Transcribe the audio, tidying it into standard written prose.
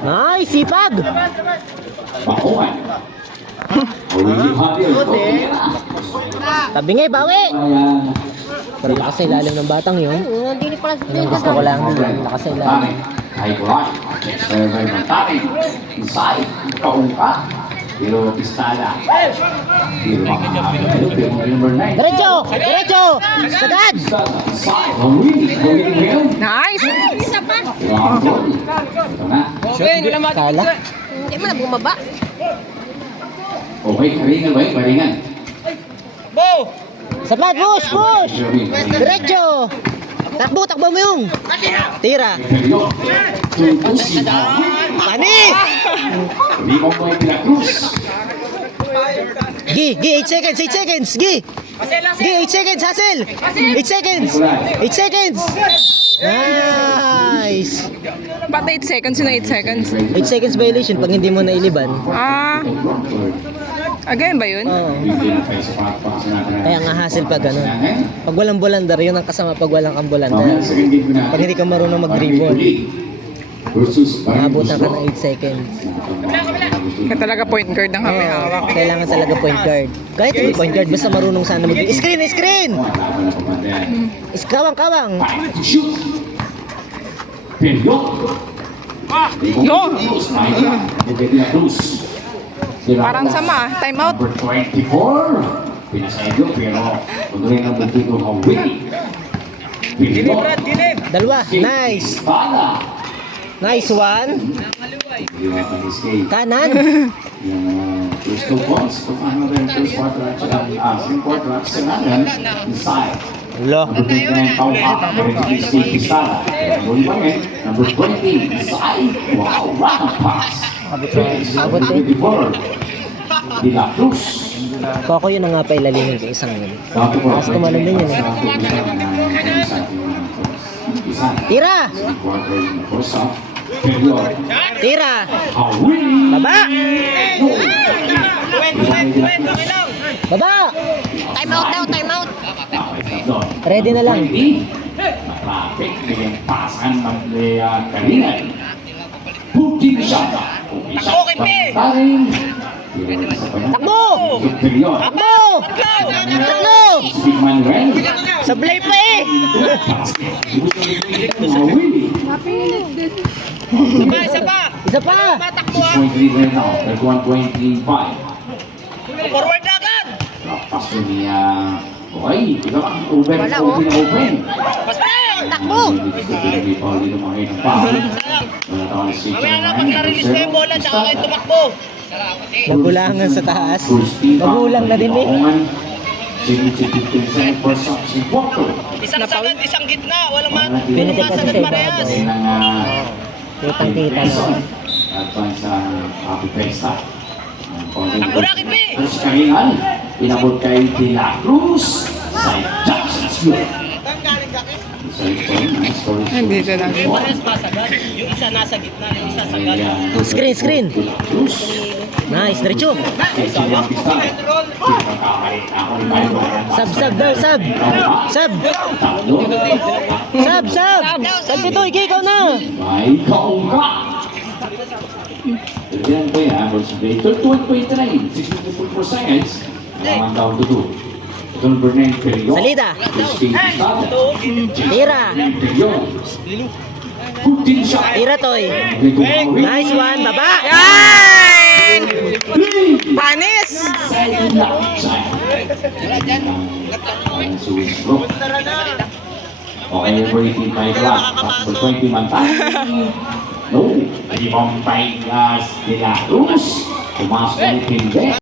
Ay, sipag! Tabi nga, bawi! Pero lakas sa ilalim ng batang yun. Anong gusto ko lang yun, lakas sa ilalim. Pero Pistada. Diretso! Diretso! Sagad! Nice! Kala? Hindi mo na bumaba. Okay, karingan ba? Karingan. Sapat, push! Push! Diretso! Takbo! Takbo mo yung! Tira! Panis! Limang mo yung Cruz. Gi! Gi! 8 seconds! 8 seconds! Gi! Gi! 8 seconds! Hustle! 8 seconds! 8 seconds! Nice! Ba't 8 seconds yun na 8 seconds? 8 seconds violation pag hindi mo nailiban. Again ba yun? Oo. Kaya nga hassle pag ganun. Pag walang bulandar, yun ang kasama pag walang kang bulandar. Pag hindi ka marunong mag-dribble, maabutan ka ng 8 seconds. Kaya talaga point guard ang kami hawak. Kailangan talaga point guard. Kahit hindi point guard, basta marunong sana mag- Screen! Screen! Kawang! Parang sama. Time out. Number 24. Pinasayo pero magaling ang bugtito ng Willie. Dalawa! Nice! Nice one! Kanan! Yung first two points, kung ano rin first quarter at saka second quarter at sinagan, inside. Lo! Number 29, Pauha, Marinity State Pisara. Number 20, inside. Wow, round pass. Abot 24, De La Cruz. Koko yun ang nga pa ilalimin ko isang yun. Mas tumalon din yun eh. Tira! Tira! Baba! Baba! Time out daw, time out. Ready na lang. Traffic dengan pasangan Kalinan. Putin siya. Taring. Takbo! Takbo! Takbo! Manuel. Sablay pa eh! Isa pa! 6.3 now. 1.35. Forward na agad! Pasto niya. Okay, ito ang open. Takbo! Magulangan sa taas. Magulang na din eh. Isang sagad, isang gitna, walang Pinitik kasi sa ibabaw. Kitang-kita na. At sa Happy Festa. Burakit, Pi! Terus karingan, inabot kay De La Cruz sa Jackson's View. Dito lang. Yung isa nasa gitna, yung isa sagad. Screen! Nice, diretso! Sub daw, sub! Sub! Sub dito, ikaw na! May kaungka! Yan po yan, average rate. 12.9, 64 seconds. Naman down to 2. Number 9, Perion. Salida! Tira! Putin siya. Tira, Toy! Nice one, baba! Yan! Panis! Okay, waiting tayo lang. For 20 man tayo. No, limang paigas De La Cruz. Pumasok ulit hindi.